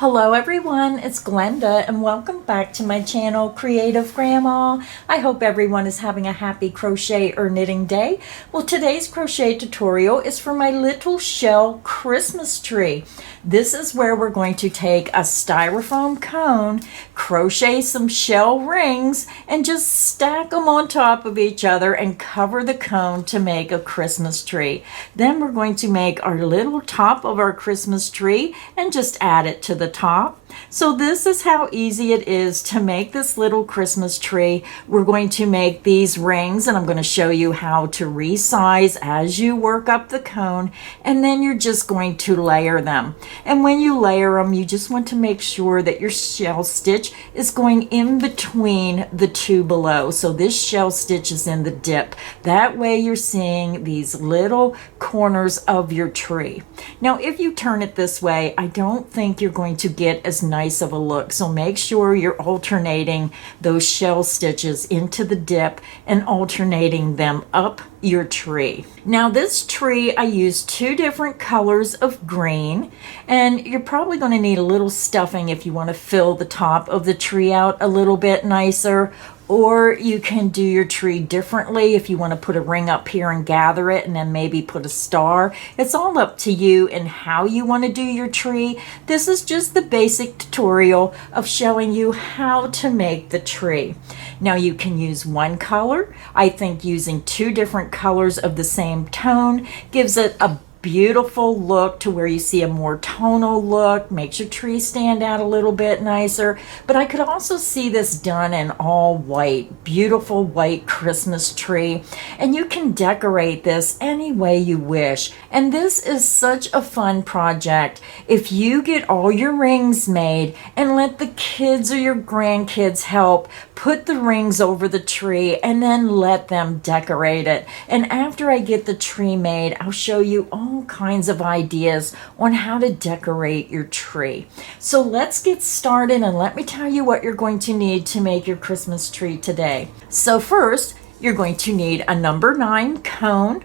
Hello everyone, it's Glenda and welcome back to my channel, Creative Grandma. I hope everyone is having a happy crochet or knitting day. Well, today's crochet tutorial is for my little shell Christmas tree. This is where we're going to take a styrofoam cone, crochet some shell rings, and just stack them on top of each other and cover the cone to make a Christmas tree. Then we're going to make our little top of our Christmas tree and just add it to the top. So this is how easy it is to make this little Christmas tree. We're going to make these rings and I'm going to show you how to resize as you work up the cone, and then you're just going to layer them. And when you layer them, you just want to make sure that your shell stitch is going in between the two below. So this shell stitch is in the dip. That way you're seeing these little corners of your tree. Now if you turn it this way, I don't think you're going to get as nice of a look. So make sure you're alternating those shell stitches into the dip and alternating them up your tree. Now this tree, I used two different colors of green, and you're probably going to need a little stuffing if you want to fill the top of the tree out a little bit nicer. Or you can do your tree differently if you want to put a ring up here and gather it and then maybe put a star. It's all up to you and how you want to do your tree. This is just the basic tutorial of showing you how to make the tree. Now you can use one color. I think using two different colors of the same tone gives it a beautiful look to where you see a more tonal look, makes your tree stand out a little bit nicer. But I could also see this done in all white, beautiful white Christmas tree, and you can decorate this any way you wish. And this is such a fun project if you get all your rings made and let the kids or your grandkids help put the rings over the tree and then let them decorate it. And after I get the tree made, I'll show you all kinds of ideas on how to decorate your tree. So let's get started and let me tell you what you're going to need to make your Christmas tree today. So first, you're going to need a number 9 cone,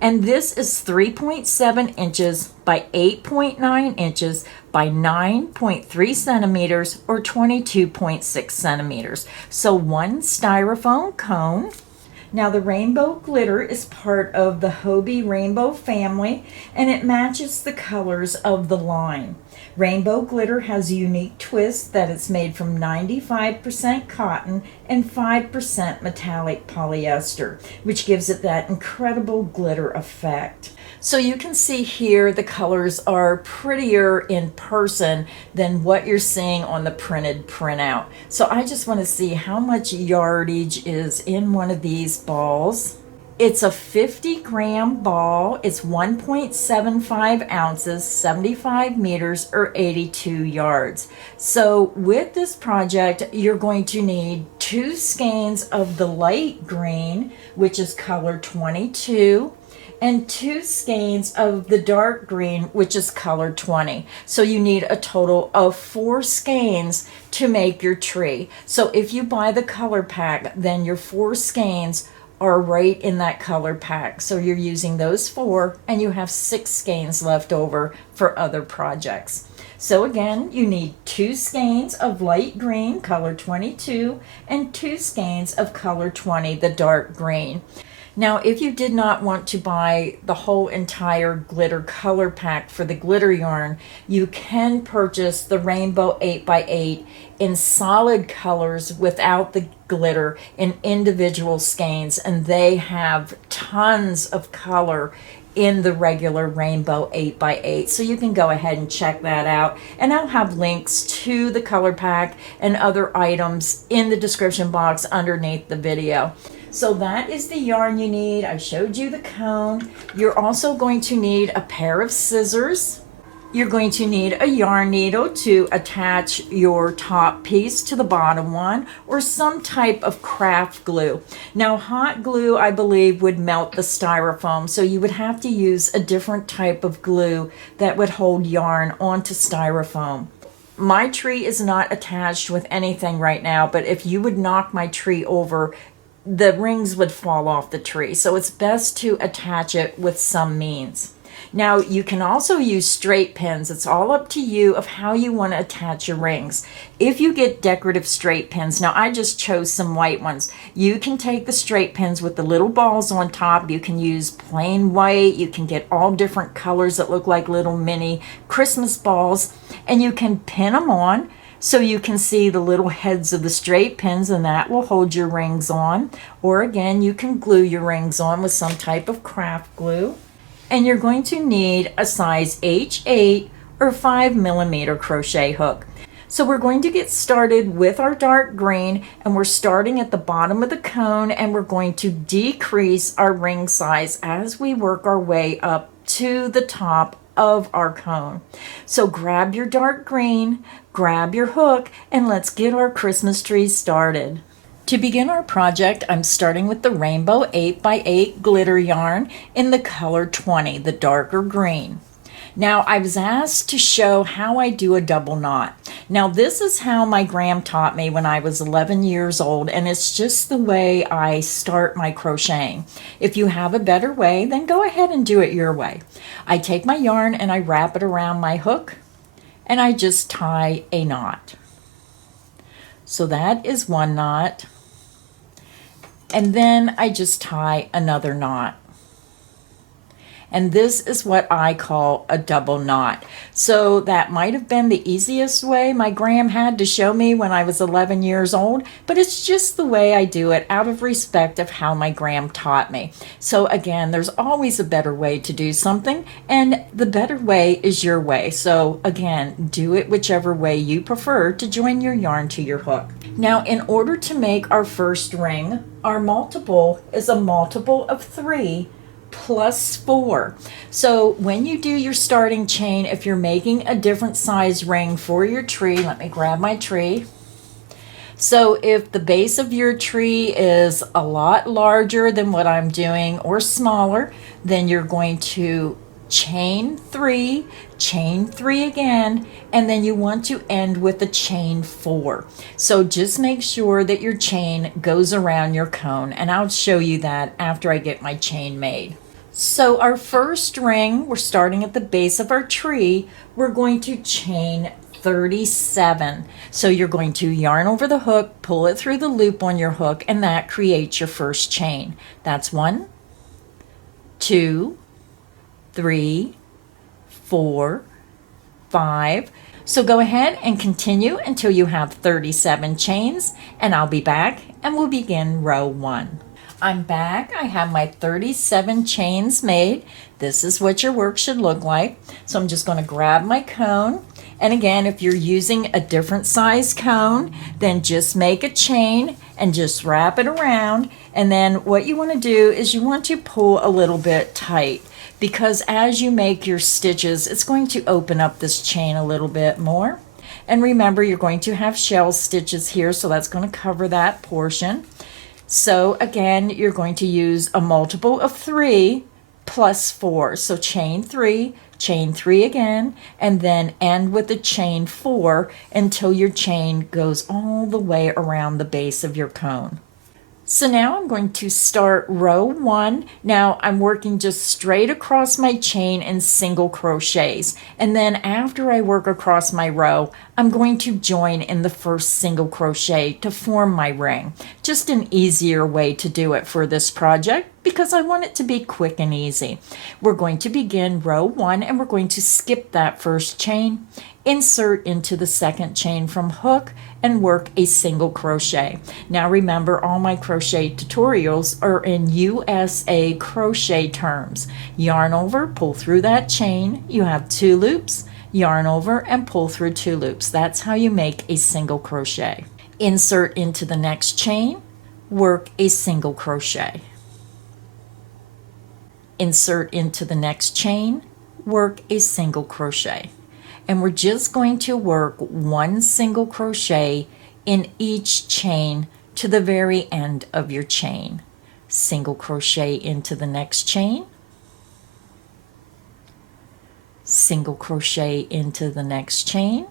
and this is 3.7 inches by 8.9 inches by 9.3 centimeters or 22.6 centimeters. So one styrofoam cone. Now the rainbow glitter is part of the Hobbii rainbow family, and it matches the colors of the line. Rainbow glitter has a unique twist that it's made from 95% cotton and 5% metallic polyester, which gives it that incredible glitter effect. So you can see here the colors are prettier in person than what you're seeing on the printed printout. So I just want to see how much yardage is in one of these balls. It's a 50-gram ball. It's 1.75 ounces, 75 meters, or 82 yards. So with this project, you're going to need 2 skeins of the light green, which is color 22, and 2 skeins of the dark green, which is color 20. So you need a total of 4 skeins to make your tree. So if you buy the color pack, then your 4 skeins are right in that color pack. So you're using those 4 and you have 6 skeins left over for other projects. So again, you need 2 skeins of light green, color 22, and 2 skeins of color 20, the dark green. Now, if you did not want to buy the whole entire glitter color pack for the glitter yarn, you can purchase the Rainbow 8x8 in solid colors without the glitter in individual skeins, and they have tons of color in the regular Rainbow 8x8. So you can go ahead and check that out. And I'll have links to the color pack and other items in the description box underneath the video. So that is the yarn you need. I showed you the cone. You're also going to need a pair of scissors. You're going to need a yarn needle to attach your top piece to the bottom one, or some type of craft glue. Now hot glue, I believe, would melt the styrofoam, so you would have to use a different type of glue that would hold yarn onto styrofoam. My tree is not attached with anything right now, but if you would knock my tree over, the rings would fall off the tree. So it's best to attach it with some means. Now you can also use straight pins. It's all up to you of how you want to attach your rings. If you get decorative straight pins, now I just chose some white ones. You can take the straight pins with the little balls on top. You can use plain white. You can get all different colors that look like little mini Christmas balls, and you can pin them on so you can see the little heads of the straight pins, and that will hold your rings on. Or again, you can glue your rings on with some type of craft glue. And you're going to need a size H8 or 5mm crochet hook. So we're going to get started with our dark green, and we're starting at the bottom of the cone, and we're going to decrease our ring size as we work our way up to the top of our cone. So grab your dark green, grab your hook, and let's get our Christmas tree started. To begin our project, I'm starting with the rainbow 8x8 glitter yarn in the color 20, the darker green. Now I was asked to show how I do a double knot. Now this is how my gram taught me when I was 11 years old, and it's just the way I start my crocheting. If you have a better way, then go ahead and do it your way. I take my yarn and I wrap it around my hook, and I just tie a knot. So that is one knot. And then I just tie another knot. And this is what I call a double knot. So that might have been the easiest way my gram had to show me when I was 11 years old, but it's just the way I do it out of respect of how my gram taught me. So again, there's always a better way to do something, and the better way is your way. So again, do it whichever way you prefer to join your yarn to your hook. Now, in order to make our first ring, our multiple is a multiple of 3 plus 4. So when you do your starting chain, if you're making a different size ring for your tree, let me grab my tree. So if the base of your tree is a lot larger than what I'm doing or smaller, then you're going to chain 3 again, and then you want to end with a chain 4. So just make sure that your chain goes around your cone, and I'll show you that after I get my chain made. So our first ring, we're starting at the base of our tree. We're going to chain 37. So you're going to yarn over the hook, pull it through the loop on your hook, and that creates your first chain. That's 1, 2, 3, 4, 5. So go ahead and continue until you have 37 chains, and I'll be back and we'll begin row 1. I'm back. I have my 37 chains made. This is what your work should look like. So I'm just going to grab my cone. And again, if you're using a different size cone, then just make a chain and just wrap it around. And then what you want to do is you want to pull a little bit tight, because as you make your stitches, it's going to open up this chain a little bit more. And remember, you're going to have shell stitches here, so that's going to cover that portion. So again, you're going to use a multiple of 3 plus 4. So chain 3 again, and then end with a chain 4 until your chain goes all the way around the base of your cone. So now I'm going to start row 1. Now I'm working just straight across my chain in single crochets. And then after I work across my row, I'm going to join in the first single crochet to form my ring. Just an easier way to do it for this project, because I want it to be quick and easy. We're going to begin row 1, and we're going to skip that first chain, insert into the second chain from hook, and work a single crochet. Now remember, all my crochet tutorials are in USA crochet terms. Yarn over, pull through that chain. You have 2 loops, yarn over and pull through 2 loops. That's how you make a single crochet. Insert into the next chain, work a single crochet. Insert into the next chain, work a single crochet. And we're just going to work 1 single crochet in each chain to the very end of your chain. Single crochet into the next chain, single crochet into the next chain,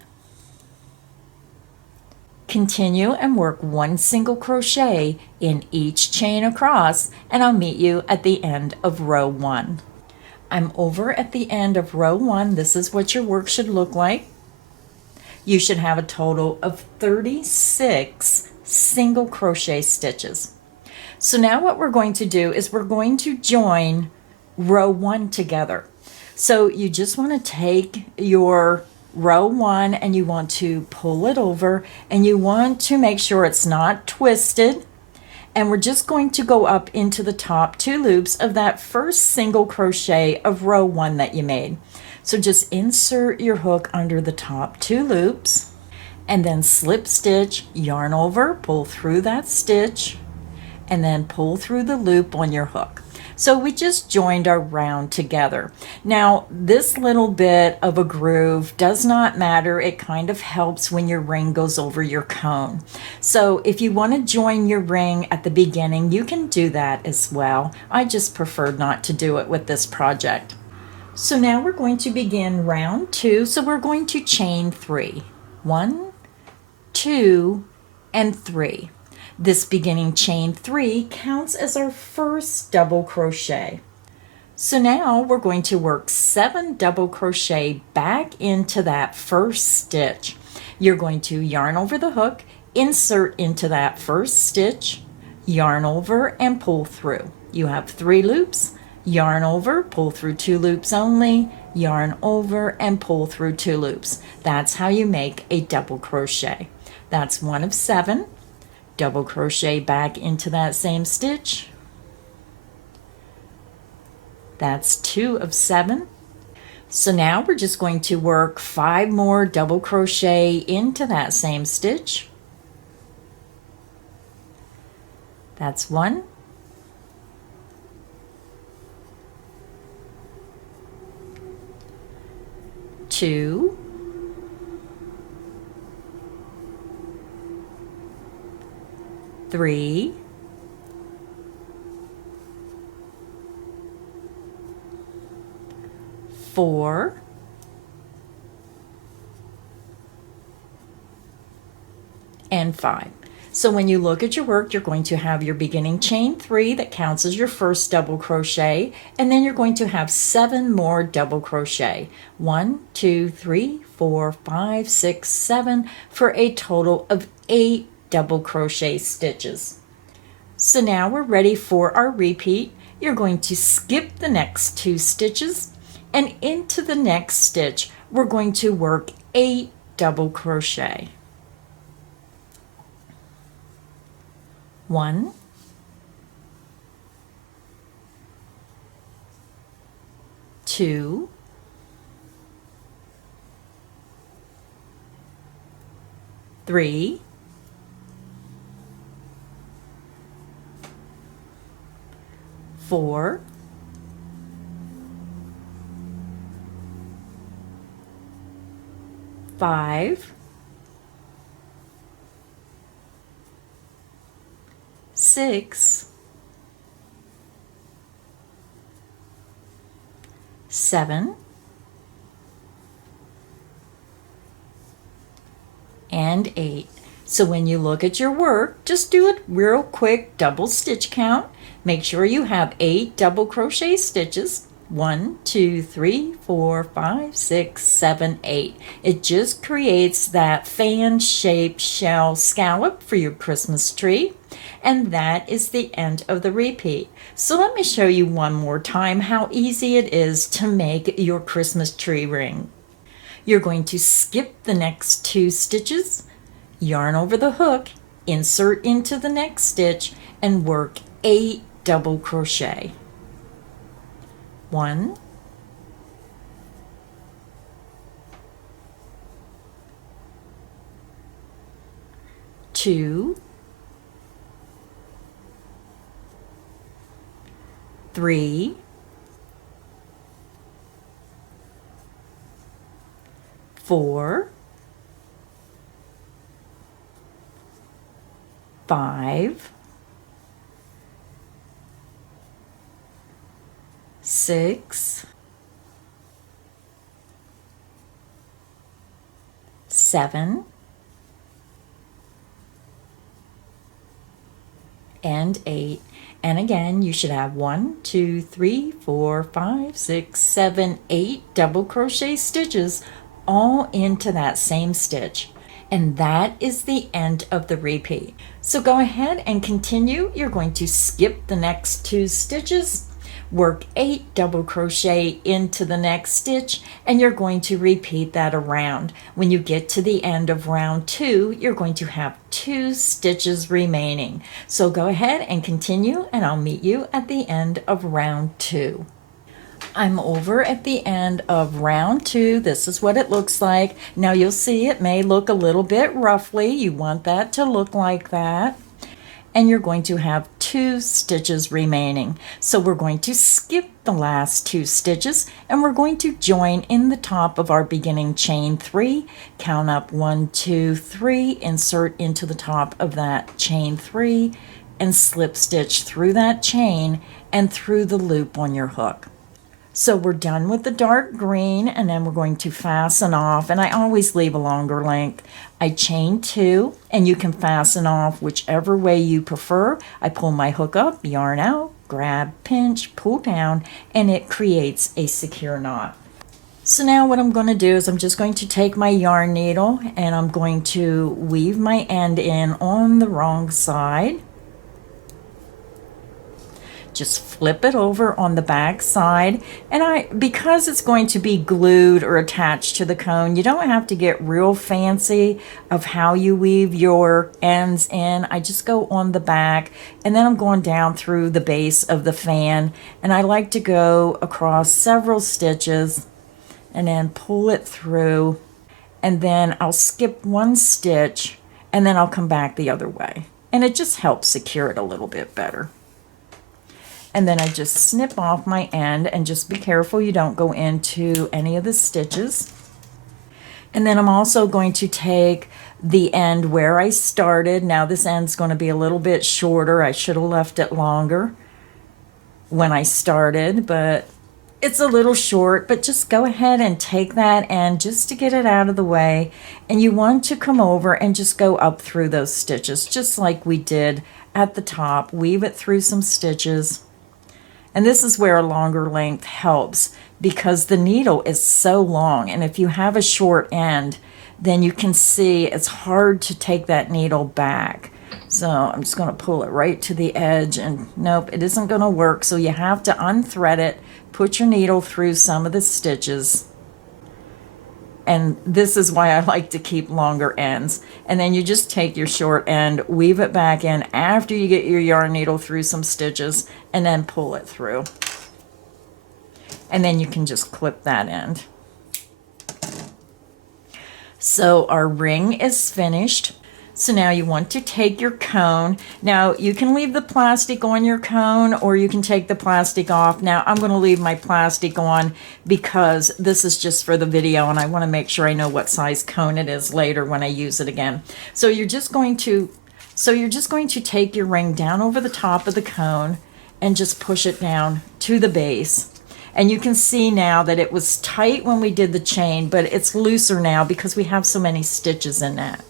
continue and work 1 single crochet in each chain across, and I'll meet you at the end of row 1. I'm over at the end of row 1. This is what your work should look like. You should have a total of 36 single crochet stitches. So now what we're going to do is we're going to join row 1 together. So you just want to take your row 1 and you want to pull it over, and you want to make sure it's not twisted. And we're just going to go up into the top 2 loops of that first single crochet of row 1 that you made. So just insert your hook under the top 2 loops and then slip stitch, yarn over, pull through that stitch, and then pull through the loop on your hook. So we just joined our round together. Now this little bit of a groove does not matter. It kind of helps when your ring goes over your cone. So if you want to join your ring at the beginning, you can do that as well. I just preferred not to do it with this project. So now we're going to begin round 2. So we're going to chain 3. 1, 2, and 3. This beginning chain 3 counts as our first double crochet. So now we're going to work 7 double crochet back into that first stitch. You're going to yarn over the hook, insert into that first stitch, yarn over, and pull through. You have 3 loops, yarn over, pull through 2 loops only, yarn over, and pull through 2 loops. That's how you make a double crochet. That's 1 of 7. Double crochet back into that same stitch. That's 2 of 7. So now we're just going to work 5 more double crochet into that same stitch. That's 1. 2. 3. 4. 5. So when you look at your work, you're going to have your beginning chain 3 that counts as your first double crochet, and then you're going to have 7 more double crochet. 1, 2, 3, 4, 5, 6, 7 for a total of 8 double crochet stitches. So now we're ready for our repeat. You're going to skip the next 2 stitches, and into the next stitch we're going to work 8 double crochet. 1, 2, 3, 4, 5, 6, 7, and 8. So when you look at your work, just do a real quick double stitch count. Make sure you have 8 double crochet stitches. 1, 2, 3, 4, 5, 6, 7, 8. It just creates that fan-shaped shell scallop for your Christmas tree. And that is the end of the repeat. So let me show you one more time how easy it is to make your Christmas tree ring. You're going to skip the next 2 stitches, yarn over the hook, insert into the next stitch, and work 8 double crochet. 1, 2, 3, 4, 5, 6, 7, and 8. And again, you should have 1, 2, 3, 4, 5, 6, 7, 8 double crochet stitches all into that same stitch. And that is the end of the repeat. So go ahead and continue. You're going to skip the next 2 stitches, work 8 double crochet into the next stitch, and you're going to repeat that around. When you get to the end of round 2, you're going to have 2 stitches remaining. So go ahead and continue, and I'll meet you at the end of round 2. I'm over at the end of round 2. This is what it looks like. Now you'll see it may look a little bit roughly. You want that to look like that. And you're going to have 2 stitches remaining. So we're going to skip the last 2 stitches, and we're going to join in the top of our beginning chain 3, count up 1, 2, 3, insert into the top of that chain 3, and slip stitch through that chain and through the loop on your hook. So we're done with the dark green, and then we're going to fasten off, and I always leave a longer length. I chain 2, and you can fasten off whichever way you prefer. I pull my hook up, yarn out, grab, pinch, pull down, and it creates a secure knot. So now what I'm going to do is I'm just going to take my yarn needle, and I'm going to weave my end in on the wrong side. Just flip it over on the back side, and because it's going to be glued or attached to the cone, you don't have to get real fancy of how you weave your ends in. I just go on the back, and then I'm going down through the base of the fan, and I like to go across several stitches and then pull it through, and then I'll skip 1 stitch, and then I'll come back the other way, and it just helps secure it a little bit better. And then I just snip off my end, and just be careful you don't go into any of the stitches. And then I'm also going to take the end where I started. Now this end's going to be a little bit shorter. I should have left it longer when I started, but it's a little short. But just go ahead and take that end just to get it out of the way. And you want to come over and just go up through those stitches, just like we did at the top. Weave it through some stitches. And this is where a longer length helps, because the needle is so long, and if you have a short end, then you can see it's hard to take that needle back. So I'm just going to pull it right to the edge, and nope, it isn't going to work. So you have to unthread it, put your needle through some of the stitches. And this is why I like to keep longer ends. And then you just take your short end, weave it back in after you get your yarn needle through some stitches, and then pull it through. And then you can just clip that end. So our ring is finished. So now you want to take your cone. Now you can leave the plastic on your cone, or you can take the plastic off. Now I'm going to leave my plastic on because this is just for the video, and I want to make sure I know what size cone it is later when I use it again. So you're just going to take your ring down over the top of the cone and just push it down to the base. And you can see now that it was tight when we did the chain, but it's looser now because we have so many stitches in that.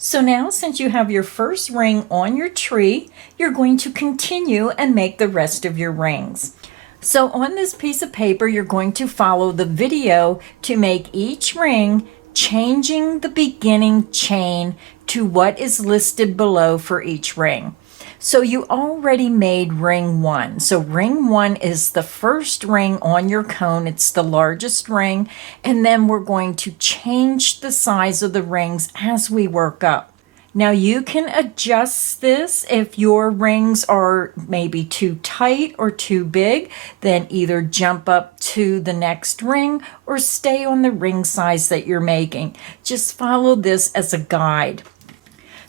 So now, since you have your first ring on your tree, you're going to continue and make the rest of your rings. So on this piece of paper, you're going to follow the video to make each ring, changing the beginning chain to what is listed below for each ring. So you already made ring 1. So ring 1 is the first ring on your cone. It's the largest ring. And then we're going to change the size of the rings as we work up. Now you can adjust this if your rings are maybe too tight or too big, then either jump up to the next ring or stay on the ring size that you're making. Just follow this as a guide.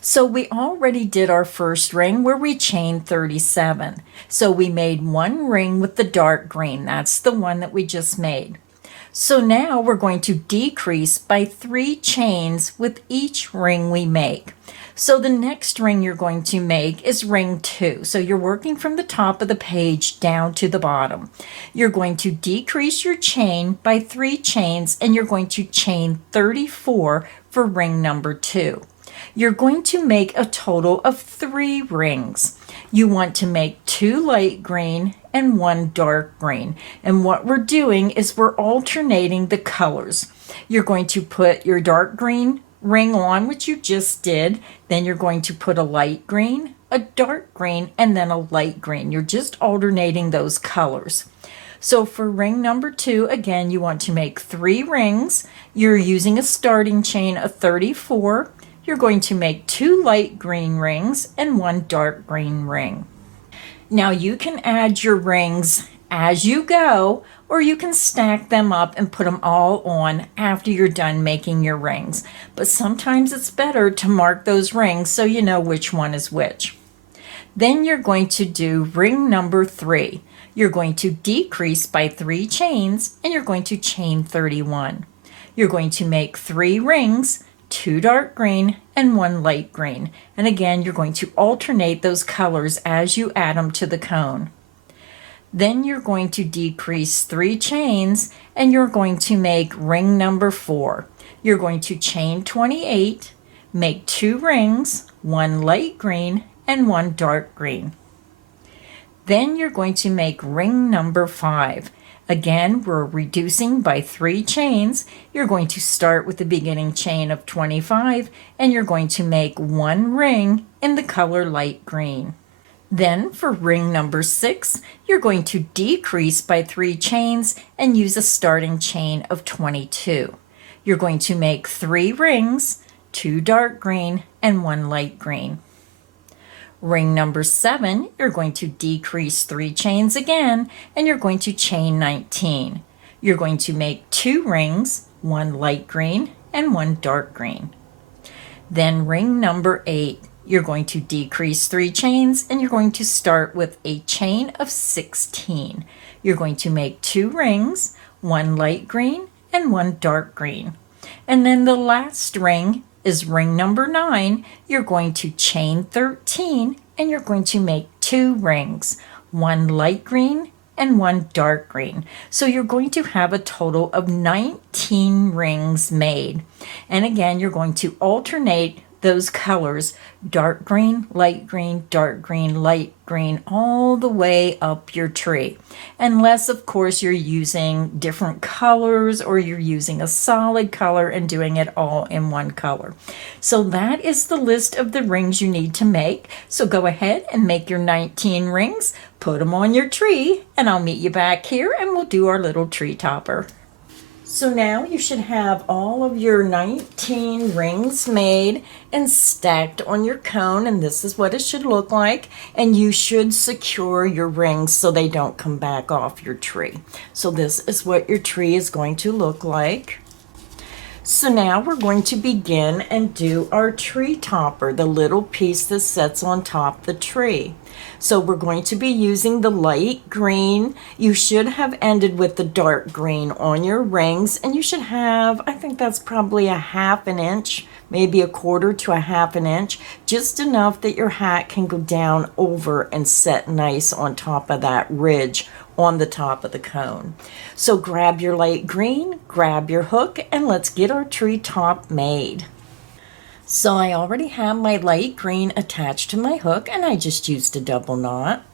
So we already did our first ring where we chained 37. So we made 1 ring with the dark green. That's the one that we just made. So now we're going to decrease by 3 chains with each ring we make. So the next ring you're going to make is ring 2. So you're working from the top of the page down to the bottom. You're going to decrease your chain by 3 chains, and you're going to chain 34 for ring number 2. You're going to make a total of 3 rings. You want to make 2 light green and 1 dark green. And what we're doing is we're alternating the colors. You're going to put your dark green ring on, which you just did. Then you're going to put a light green, a dark green, and then a light green. You're just alternating those colors. So for ring number 2, again, you want to make 3 rings. You're using a starting chain of 34. You're going to make 2 light green rings and 1 dark green ring. Now you can add your rings as you go, or you can stack them up and put them all on after you're done making your rings. But sometimes it's better to mark those rings so you know which one is which. Then you're going to do ring number 3. You're going to decrease by 3 chains and you're going to chain 31. You're going to make 3 rings, 2 dark green and 1 light green. And again, you're going to alternate those colors as you add them to the cone. Then you're going to decrease 3 chains and you're going to make ring number 4. You're going to chain 28, make 2 rings, 1 light green and 1 dark green. Then you're going to make ring number 5. Again, we're reducing by 3 chains. You're going to start with the beginning chain of 25 and you're going to make 1 ring in the color light green. Then for ring number 6, you're going to decrease by 3 chains and use a starting chain of 22. You're going to make 3 rings, 2 dark green and 1 light green. Ring number 7, you're going to decrease 3 chains again and you're going to chain 19. You're going to make 2 rings, 1 light green and 1 dark green. Then ring number 8, you're going to decrease 3 chains and you're going to start with a chain of 16. You're going to make 2 rings, 1 light green and 1 dark green. And then the last ring is ring number 9. You're going to chain 13 and you're going to make 2 rings, 1 light green and 1 dark green. So you're going to have a total of 19 rings made. And again, you're going to alternate those colors, dark green, light green, dark green, light green, all the way up your tree. Unless, of course, you're using different colors or you're using a solid color and doing it all in one color. So that is the list of the rings you need to make. So go ahead and make your 19 rings, put them on your tree, and I'll meet you back here and we'll do our little tree topper. So now you should have all of your 19 rings made and stacked on your cone, and this is what it should look like. And you should secure your rings so they don't come back off your tree. So this is what your tree is going to look like. So now we're going to begin and do our tree topper, the little piece that sits on top of the tree. So we're going to be using the light green. You should have ended with the dark green on your rings, and you should have, I think that's probably a 1/2 inch, maybe 1/4 to a 1/2 inch, just enough that your hat can go down over and set nice on top of that ridge on the top of the cone. So grab your light green, grab your hook, and let's get our tree top made. So I already have my light green attached to my hook and I just used a double knot.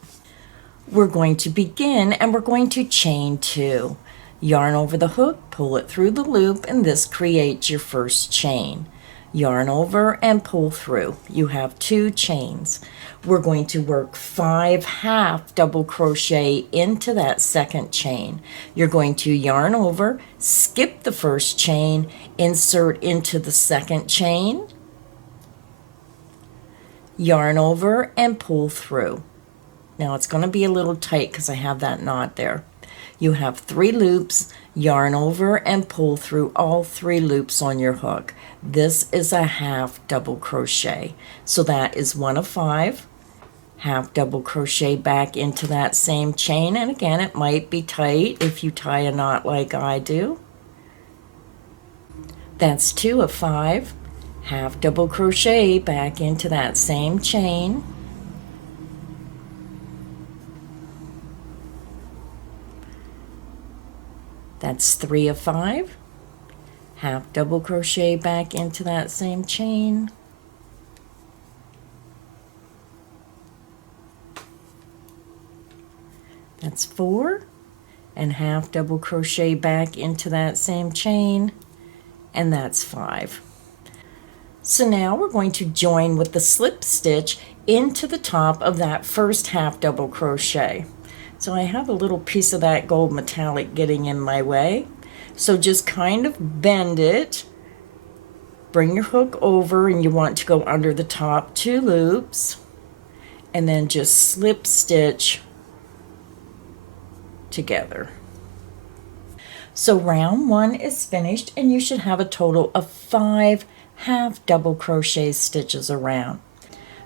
We're going to begin and we're going to chain 2. Yarn over the hook, pull it through the loop, and this creates your first chain. Yarn over and pull through. You have 2 chains. We're going to work 5 half double crochet into that second chain. You're going to yarn over, skip the first chain, insert into the second chain, yarn over and pull through. Now it's going to be a little tight because I have that knot there. You have 3 loops, yarn over and pull through all 3 loops on your hook. This is a half double crochet. So that is 1 of 5. Half double crochet back into that same chain, and again it might be tight if you tie a knot like I do. That's 2 of 5. Half double crochet back into that same chain. That's 3 of 5. Half double crochet back into that same chain. That's 4, and half double crochet back into that same chain, and that's 5. So now we're going to join with the slip stitch into the top of that first half double crochet. So I have a little piece of that gold metallic getting in my way. So just kind of bend it, bring your hook over, and you want to go under the top 2 loops, and then just slip stitch together. So round 1 is finished, and you should have a total of 5 half double crochet stitches around.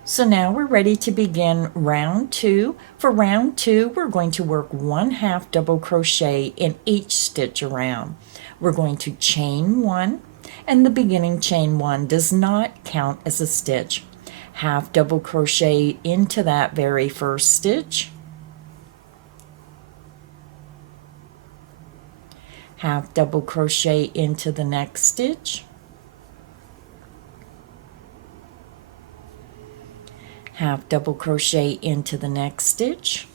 So now we're ready to begin round 2. For round 2, we're going to work 1 half double crochet in each stitch around. We're going to chain 1, and the beginning chain 1 does not count as a stitch. Half double crochet into that very first stitch, half double crochet into the next stitch, half double crochet into the next stitch,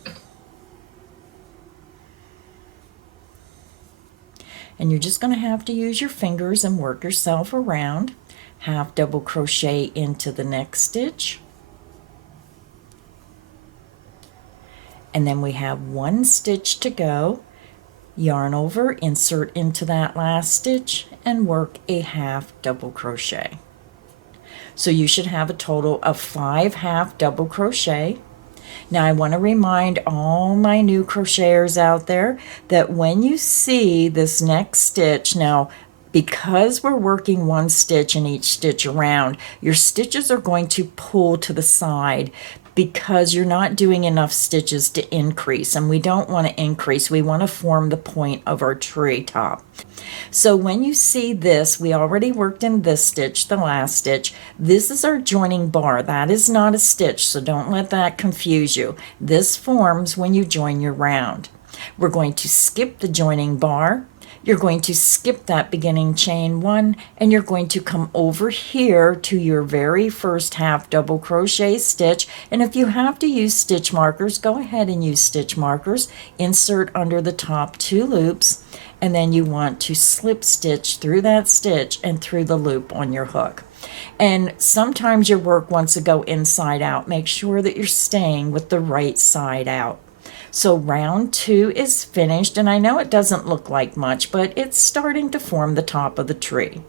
and you're just going to have to use your fingers and work yourself around. Half double crochet into the next stitch, and then we have 1 stitch to go. Yarn over, insert into that last stitch, and work a half double crochet. So you should have a total of 5 half double crochet. Now I want to remind all my new crocheters out there that when you see this next stitch, now because we're working 1 stitch in each stitch around, your stitches are going to pull to the side because you're not doing enough stitches to increase, and we don't want to increase. We want to form the point of our tree top. So when you see this, we already worked in this stitch, the last stitch. This is our joining bar. That is not a stitch, so don't let that confuse you. This forms when you join your round. We're going to skip the joining bar. You're going to skip that beginning chain 1, and you're going to come over here to your very first half double crochet stitch. And if you have to use stitch markers, go ahead and use stitch markers. Insert under the top 2 loops, and then you want to slip stitch through that stitch and through the loop on your hook. And sometimes your work wants to go inside out. Make sure that you're staying with the right side out. So round 2 is finished, and I know it doesn't look like much, but it's starting to form the top of the tree.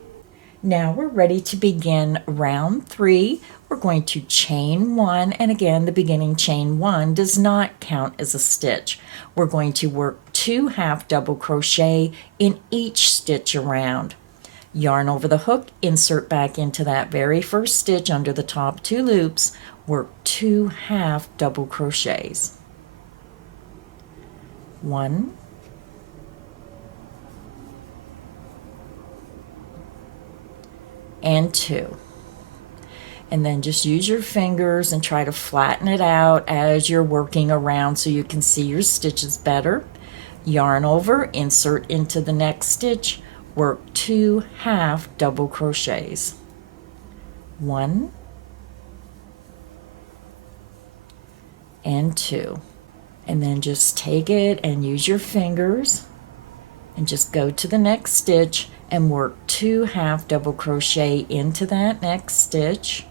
Now we're ready to begin round 3. We're going to chain 1, and again the beginning chain 1 does not count as a stitch. We're going to work 2 half double crochet in each stitch around. Yarn over the hook, insert back into that very first stitch under the top 2 loops, work 2 half double crochets. 1, and 2. And then just use your fingers and try to flatten it out as you're working around so you can see your stitches better. Yarn over, insert into the next stitch, work 2 half double crochets. 1 and 2. And then just take it and use your fingers and just go to the next stitch and work 2 half double crochet into that next stitch.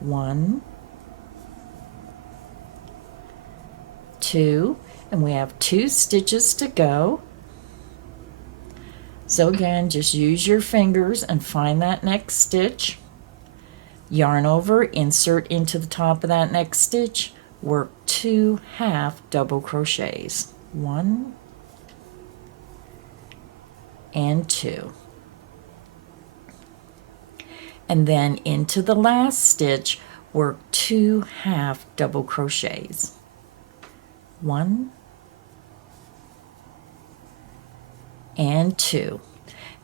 1, 2, and we have 2 stitches to go. So again, just use your fingers and find that next stitch. Yarn over, insert into the top of that next stitch, work 2 half double crochets. 1 and 2. And then into the last stitch, work 2 half double crochets. 1 and 2.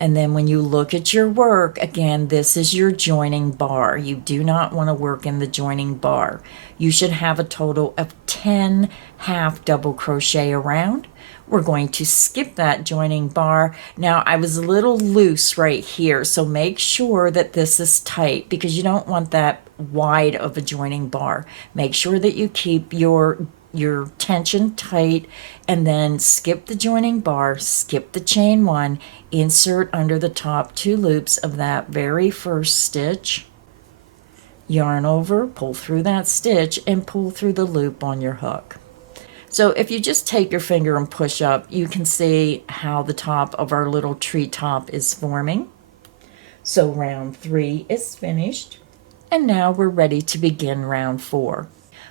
And then when you look at your work, again, this is your joining bar. You do not want to work in the joining bar. You should have a total of 10 half double crochet around. We're going to skip that joining bar. Now, I was a little loose right here, so make sure that this is tight because you don't want that wide of a joining bar. Make sure that you keep your your tension tight, and then skip the joining bar, skip the chain 1, insert under the top 2 loops of that very first stitch, yarn over, pull through that stitch, and pull through the loop on your hook. So if you just take your finger and push up, you can see how the top of our little tree top is forming. So round 3 is finished, and now we're ready to begin round 4.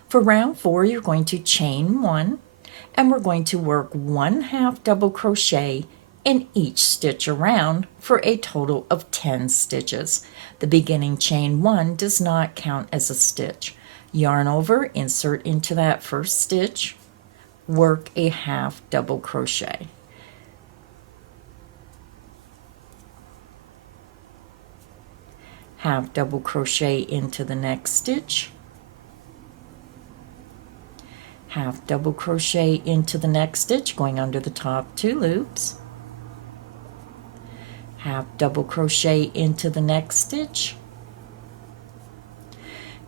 For round 4, you're going to chain 1, and we're going to work 1/2 double crochet in each stitch around for a total of 10 stitches. The beginning chain 1 does not count as a stitch. Yarn over, insert into that first stitch, work a 1/2 double crochet. Half double crochet into the next stitch, half double crochet into the next stitch, going under the top 2 loops, half double crochet into the next stitch,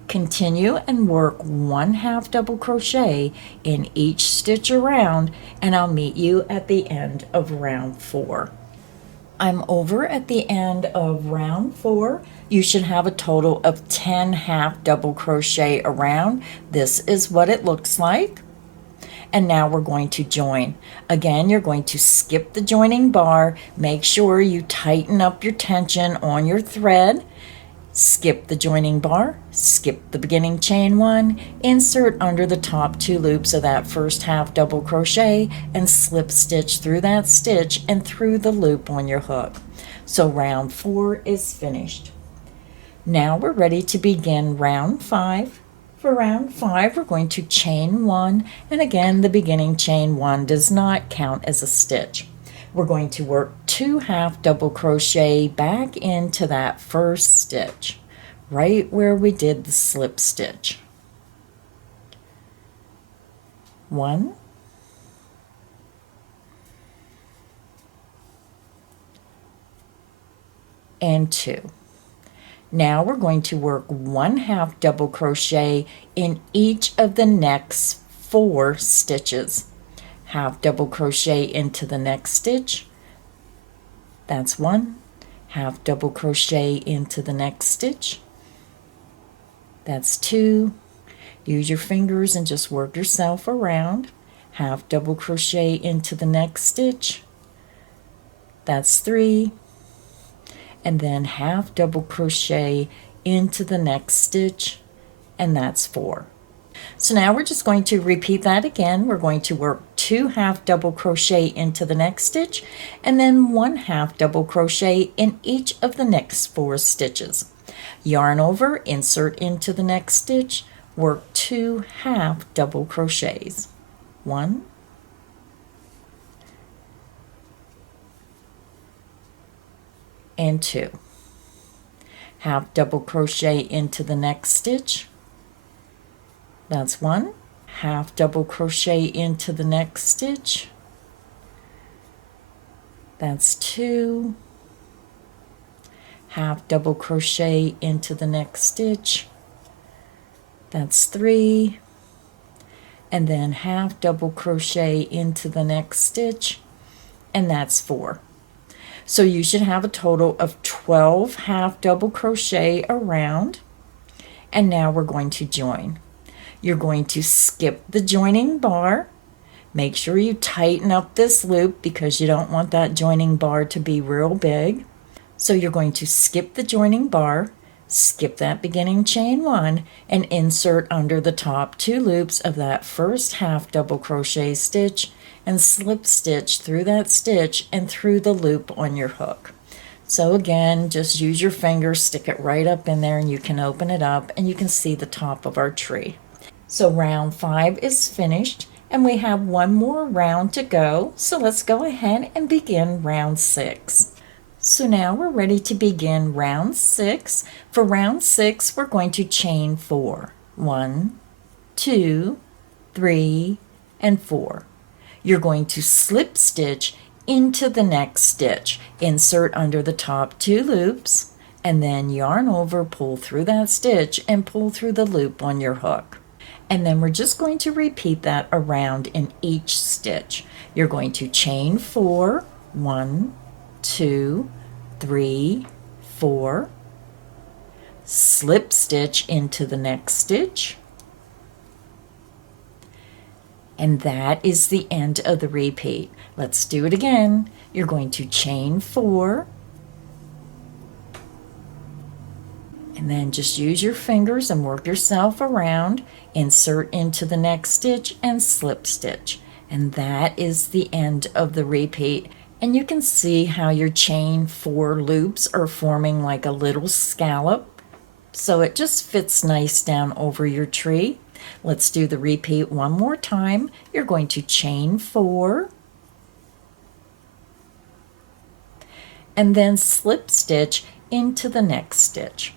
continue and work 1/2 double crochet in each stitch around, and I'll meet you at the end of round 4. I'm over at the end of round 4. You should have a total of 10 half double crochet around. This is what it looks like. And now we're going to join. Again, you're going to skip the joining bar. Make sure you tighten up your tension on your thread. Skip the joining bar, skip the beginning chain 1, insert under the top 2 loops of that first 1/2 double crochet, and slip stitch through that stitch and through the loop on your hook. So round 4 is finished. Now we're ready to begin round 5. For round 5, we're going to chain 1, and again, the beginning chain 1 does not count as a stitch. We're going to work 2 half double crochet back into that first stitch, right where we did the slip stitch. 1, and 2. Now we're going to work 1/2 double crochet in each of the next 4 stitches. Half double crochet into the next stitch, that's 1, half double crochet into the next stitch, that's 2, use your fingers and just work yourself around, half double crochet into the next stitch, that's 3, and then half double crochet into the next stitch, and that's 4. So now we're just going to repeat that again. We're going to work 2 half double crochet into the next stitch, and then 1/2 double crochet in each of the next 4 stitches. Yarn over, insert into the next stitch, work 2 half double crochets. 1, and 2. Half double crochet into the next stitch, that's 1, half double crochet into the next stitch, that's 2, half double crochet into the next stitch, that's 3, and then half double crochet into the next stitch, and that's 4. So you should have a total of 12 half double crochet around, and now we're going to join. You're going to skip the joining bar. Make sure you tighten up this loop because you don't want that joining bar to be real big. So you're going to skip the joining bar, skip that beginning chain 1, and insert under the top 2 loops of that first half double crochet stitch, and slip stitch through that stitch and through the loop on your hook. So again, just use your fingers, stick it right up in there, and you can open it up and you can see the top of our tree. So round 5 is finished, and we have one more round to go. So let's go ahead and begin round 6. So now we're ready to begin round 6. For round 6, we're going to chain 4. 1, 2, 3, and 4. You're going to slip stitch into the next stitch, insert under the top 2 loops, and then yarn over, pull through that stitch, and pull through the loop on your hook. And then we're just going to repeat that around in each stitch. You're going to chain 4, 1, 2, 3, 4, slip stitch into the next stitch, and that is the end of the repeat. Let's do it again. You're going to chain 4, and then just use your fingers and work yourself around, insert into the next stitch and slip stitch, and that is the end of the repeat. And you can see how your chain 4 loops are forming like a little scallop, so it just fits nice down over your tree. Let's do the repeat one more time. You're going to chain 4 and then slip stitch into the next stitch.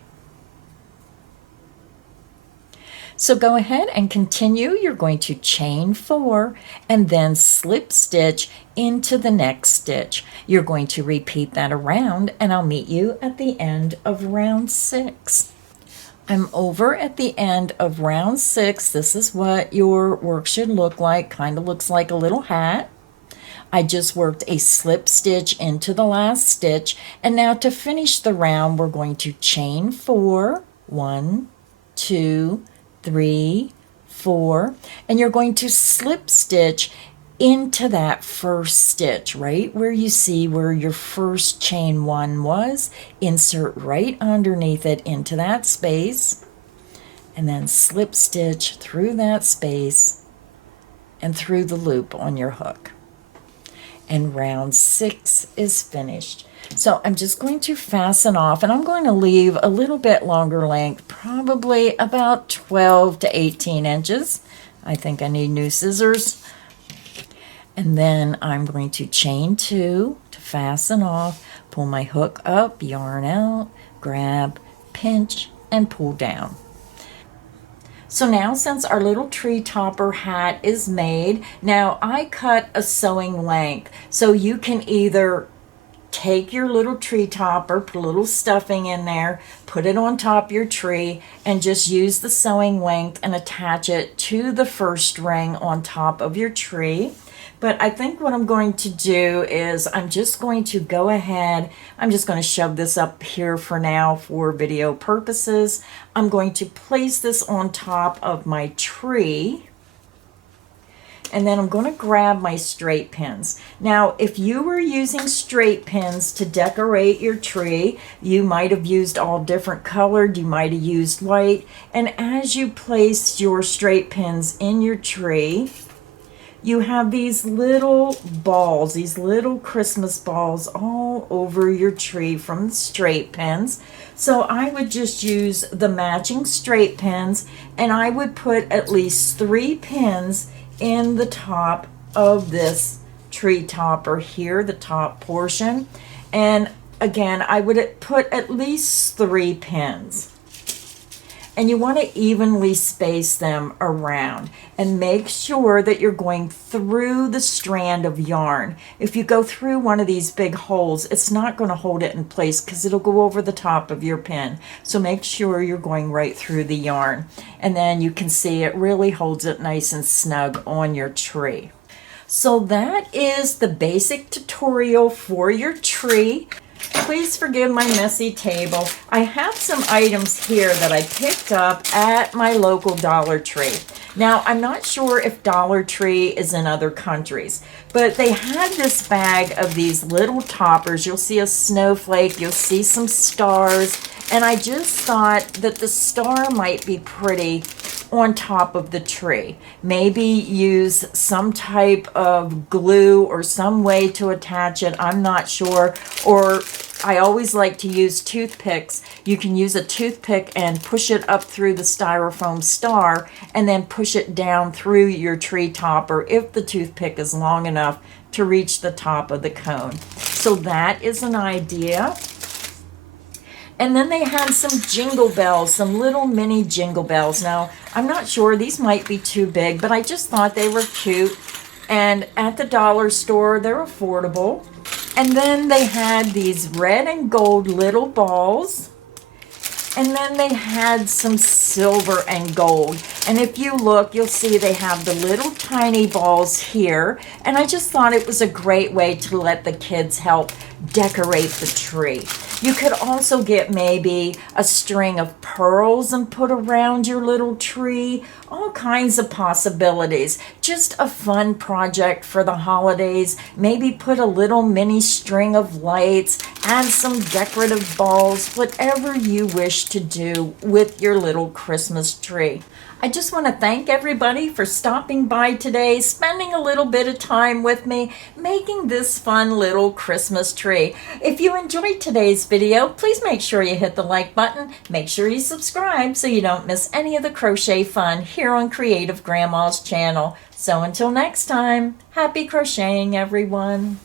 So go ahead and continue. You're going to chain 4 and then slip stitch into the next stitch. You're going to repeat that around, and I'll meet you at the end of round 6. I'm over at the end of round 6. This is what your work should look like. Kind of looks like a little hat. I just worked a slip stitch into the last stitch, and now to finish the round we're going to chain 4, 1, 2, 3, 4, and you're going to slip stitch into that first stitch right where you see where your first chain 1 was. Insert right underneath it into that space, and then slip stitch through that space and through the loop on your hook. And round 6 is finished. So I'm just going to fasten off, and I'm going to leave a little bit longer length, probably about 12 to 18 inches. I think I need new scissors. And then I'm going to chain 2 to fasten off, pull my hook up, yarn out, grab, pinch, and pull down. So now, since our little tree topper hat is made, now I cut a sewing length. So you can either take your little tree topper, put a little stuffing in there, put it on top of your tree, and just use the sewing length and attach it to the first ring on top of your tree. But I think what I'm going to do is I'm just going to go ahead, I'm just going to shove this up here for now for video purposes. I'm going to place this on top of my tree, and then I'm going to grab my straight pins. Now, if you were using straight pins to decorate your tree, you might have used all different colored, you might have used white, and as you place your straight pins in your tree, you have these little balls, these little Christmas balls all over your tree from the straight pins. So I would just use the matching straight pins, and I would put at least 3 pins in the top of this tree topper here, the top portion. And again, I would put at least 3 pins. And you want to evenly space them around, and make sure that you're going through the strand of yarn. If you go through one of these big holes, it's not going to hold it in place because it'll go over the top of your pin. So make sure you're going right through the yarn, and then you can see it really holds it nice and snug on your tree. So that is the basic tutorial for your tree. Please forgive my messy table. I have some items here that I picked up at my local Dollar Tree. Now, I'm not sure if Dollar Tree is in other countries, but they had this bag of these little toppers. You'll see a snowflake, you'll see some stars, and I just thought that the star might be pretty on top of the tree. Maybe use some type of glue or some way to attach it. I'm not sure. Or I always like to use toothpicks. You can use a toothpick and push it up through the styrofoam star and then push it down through your tree topper if the toothpick is long enough to reach the top of the cone. So that is an idea. And then they had some jingle bells, some little mini jingle bells. Now, I'm not sure, these might be too big, but I just thought they were cute. And at the dollar store, they're affordable. And then they had these red and gold little balls. And then they had some silver and gold. And if you look, you'll see they have the little tiny balls here. And I just thought it was a great way to let the kids help decorate the tree. You could also get maybe a string of pearls and put around your little tree. All kinds of possibilities. Just a fun project for the holidays. Maybe put a little mini string of lights, add some decorative balls, whatever you wish to do with your little Christmas tree. I just want to thank everybody for stopping by today, spending a little bit of time with me, making this fun little Christmas tree. If you enjoyed today's video, please make sure you hit the like button. Make sure you subscribe so you don't miss any of the crochet fun here on Creative Grandma's channel. So until next time, happy crocheting, everyone.